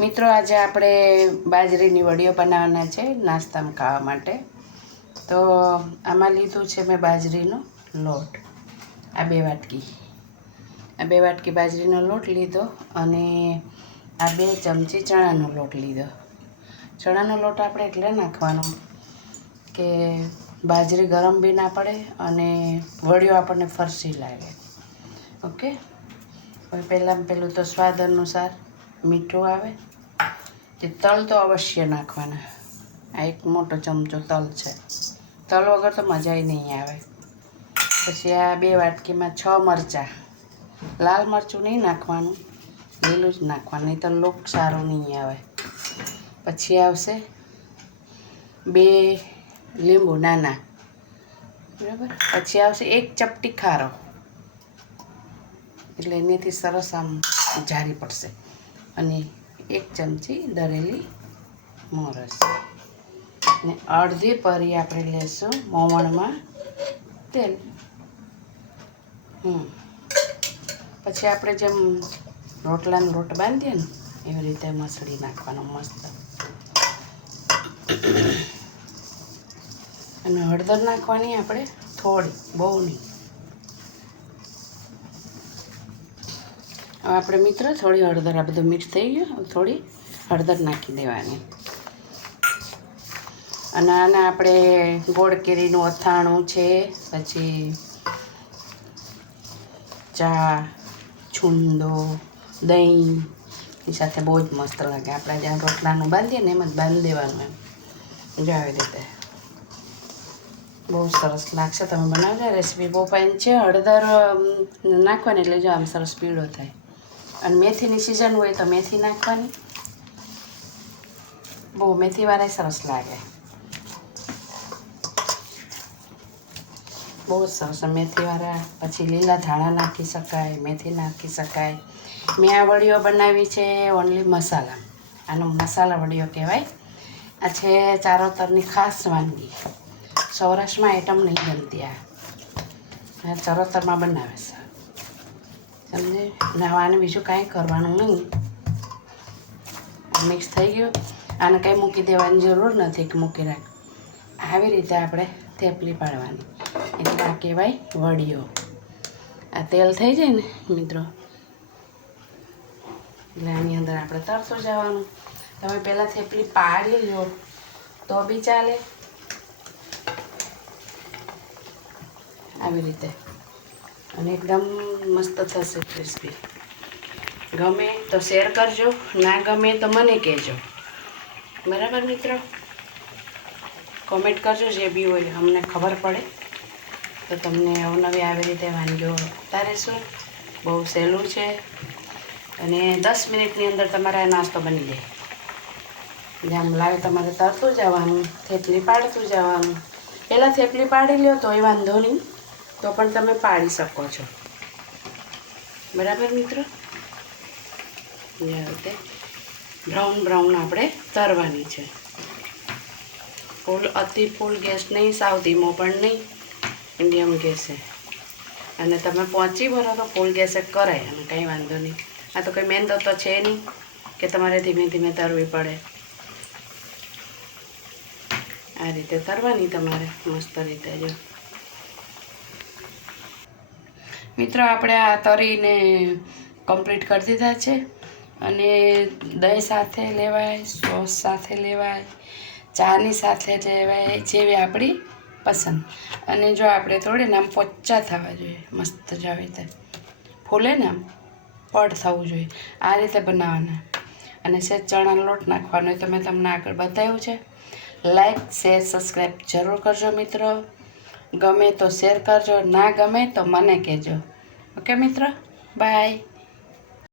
મિત્રો, આજે આપણે બાજરીની વડીઓ બનાવવાના છે નાસ્તામાં ખાવા માટે. તો આમાં લીધું છે મેં બાજરીનો લોટ. આ બે વાટકી. આ બે વાટકી બાજરીનો લોટ લીધો અને આ બે ચમચી ચણાનો લોટ લીધો. ચણાનો લોટ આપણે એટલે નાખવાનો કે બાજરી ગરમ બી ના પડે અને વડીઓ આપણને ફરસી લાગે. ઓકે? હવે પહેલાં પેલું તો સ્વાદ અનુસાર મીઠું આવે? તે તલ તો અવશ્ય નાખવાના. આ એક મોટો ચમચો તલ છે. તલ વગર તો મજા નહીં આવે. પછી આ બે વાટકીમાં છ મરચાં. લાલ મરચું નહીં નાખવાનું. લીલું જ નાખવાનું. નહીં તો લોક સારો નહીં આવે. પછી આવશે બે લીંબુ નાના. બરાબર? પછી આવશે એક ચપટી ખારો. એટલે એનાથી સરસ આમ જારી પડશે. અને એક ચમચી દરેલી મોરસ. ને અડધી પરી આપણે લેશું મોવણમાં તેલ. હમ. પછી આપણે જેમ રોટલાનો લોટ બાંધીએ ને, એવી રીતે મસળી નાખવાનો મસ્ત. અને હળદર નાખવાની આપણે થોડી, બહુ નહીં. આપણે મિત્ર થોડી હળદર, આ બધું મિક્સ થઈ ગયું. થોડી હળદર નાખી દેવાની. અને આને આપણે ગોળ કેરીનું અથાણું છે, પછી ચા, છુંદો, દહીં, એ સાથે બહુ જ મસ્ત લાગે. આપણે જ્યાં રોટલાનું બાંધીએ ને એમ જ બાંધી દેવાનું એમ. જો આવી રીતે. બહુ સરસ લાગશે. તમે બનાવજો. રેસીપી બહુ ફાઇન છે. હળદર નાખવાની એટલે જો આમ સરસ પીળો થાય. અને મેથીની સિઝન હોય તો મેથી નાખવાની. બહુ મેથીવાળા સરસ લાગે. બહુ સરસ મેથીવાળા પછી લીલા ધાણા નાખી શકાય, મેથી નાખી શકાય. મેં આ વડીઓ બનાવી છે ઓનલી મસાલા. આનો મસાલા વડીઓ કહેવાય. આ છે ચારોતરની ખાસ વાનગી. સૌરાષ્ટ્રમાં આઈટમ નહીં બનતી આ ચરોતરમાં બનાવે છે. સમજે ને આને બીજું કાંઈ કરવાનું નહીં. મિક્સ થઈ ગયું. આને કંઈ મૂકી દેવાની જરૂર નથી કે મૂકી રાખ. આવી રીતે આપણે થેપલી પાડવાની. એટલે આ કહેવાય વડીઓ આ તેલ થઈ જાય ને, મિત્રો? એટલે આની અંદર આપણે તરતું જવાનું. તમે પહેલાં થેપલી પાડી લો, તો બી ચાલે. આવી રીતે. અને એકદમ મસ્ત થશે ક્રિસ્પી ગમે તો શેર કરજો, ના ગમે તો મને કહેજો. બરાબર મિત્રો? કોમેન્ટ કરજો જે બી હોય, અમને ખબર પડે. તો તમને અવનવી આવી રીતે વાનગીઓ આપતા રહેશું. બહુ સહેલું છે. અને દસ મિનિટની અંદર તમારા નાસ્તો બની જાય. જેમ લાવે તમારે તરતું જવાનું, થેપલી પાડતું જવાનું. પહેલાં થેપલી પાડી લ્યો, તોય વાંધો નહીં. તો પણ તમે પાડી શકો છો. બરાબર મિત્રો? રીતે બ્રાઉન બ્રાઉન આપણે તરવાની છે. ફૂલ, અતિ ફૂલ ગેસ નહીં સાવ ધીમો પણ નહીં. મીડિયમ ગેસે. અને તમે પહોંચી ભરો તો ફૂલ ગેસે કરાય, અને કંઈ વાંધો નહીં. આ તો કંઈ મેંદો તો છે નહીં કે તમારે ધીમે ધીમે તરવી પડે. આ રીતે તરવાની તમારે મસ્ત રીતે જો. મિત્રો, આપણે આ તરીને કમ્પ્લીટ કરી દીધા છે. અને દહીં સાથે લેવાય, સોસ સાથે લેવાય, ચાની સાથે લેવાય, જેવી આપણી પસંદ. અને જો આપણે થોડી આમ પોચા થવા જોઈએ. મસ્ત જ આવી રીતે ફૂલે ને આમ, પડ થવું જોઈએ. આ રીતે બનાવવાના. અને સેજ ચણાનો લોટ નાખવાનો એ તો મેં તમને આગળ બતાવ્યું છે. લાઈક શેર સબસ્ક્રાઈબ જરૂર કરજો મિત્રો. ગમે તો શેર કરજો ના ગમે તો મને કહેજો. ઓકે મિત્રો? બાય